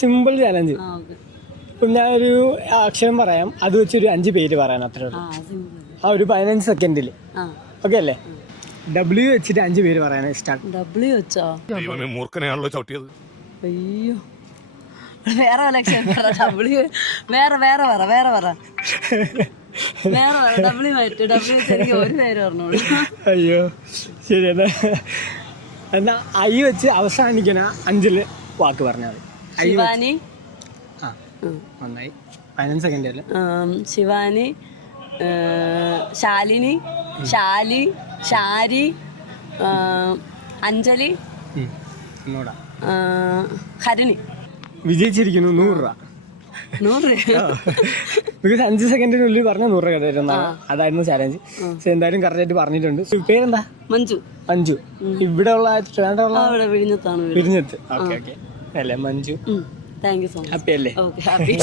Simple challenge. ആ okay. ഇപ്പം ഞാനൊരു അക്ഷരം പറയാം, അത് വെച്ചൊരു 5 പേര് പറയാൻ അത്രേ ഉള്ളൂ. ആ ഒരു 15 സെക്കൻഡിൽ. ഓക്കെ അല്ലേ? W വെച്ചിട്ട് 5 പേര് പറയാൻ സ്റ്റാർട്ട്. ഡബ്ല്യു വെച്ചോ? മൂർഖനെയാണല്ലോ ചവിട്ടിയത്. അയ്യോ, വേറെ ഡബ്ല്യു വേറെ വേറെ പറ വേറെ പറ വേറെ പറ. ഡബ്ല്യു വെച്ച് എനിക്ക് ഒരു പേര് പറഞ്ഞോളൂ. അയ്യോ ശരി, എന്നാ ഐ വെച്ച് അവസാനിക്കണ 5 വാക്ക് പറഞ്ഞാൽ മതി. ശിവാനി. ആ നന്നായി. 15 സെക്കൻഡ് അല്ലേ? ശിവാനി, ശാലിനി, ശാലി, ശാരി, അഞ്ജലി, ഒന്നൂടാ. ഹരിണി. വിജയിച്ചിരിക്കുന്നു 100 രൂപ. 100 ബിക്കോസ് 5 സെക്കൻഡിനുള്ളിൽ പറഞ്ഞ 100 രൂപ തരുന്നതാണ്. അതായിരുന്നു ചാലഞ്ച്. പക്ഷെ എന്തായാലും കറക്റ്റ് ആയിട്ട് പറഞ്ഞിട്ടുണ്ട്. പേരെന്താ? മഞ്ജു. മഞ്ജു. ഇവിടെ ഉള്ള വിഴിഞ്ഞത്താണ്. പിരിഞ്ഞത്ത്. ഓക്കെ ഓക്കെ അല്ലേ Manju? Thank you so much. Happy അല്ലേ? Okay happy.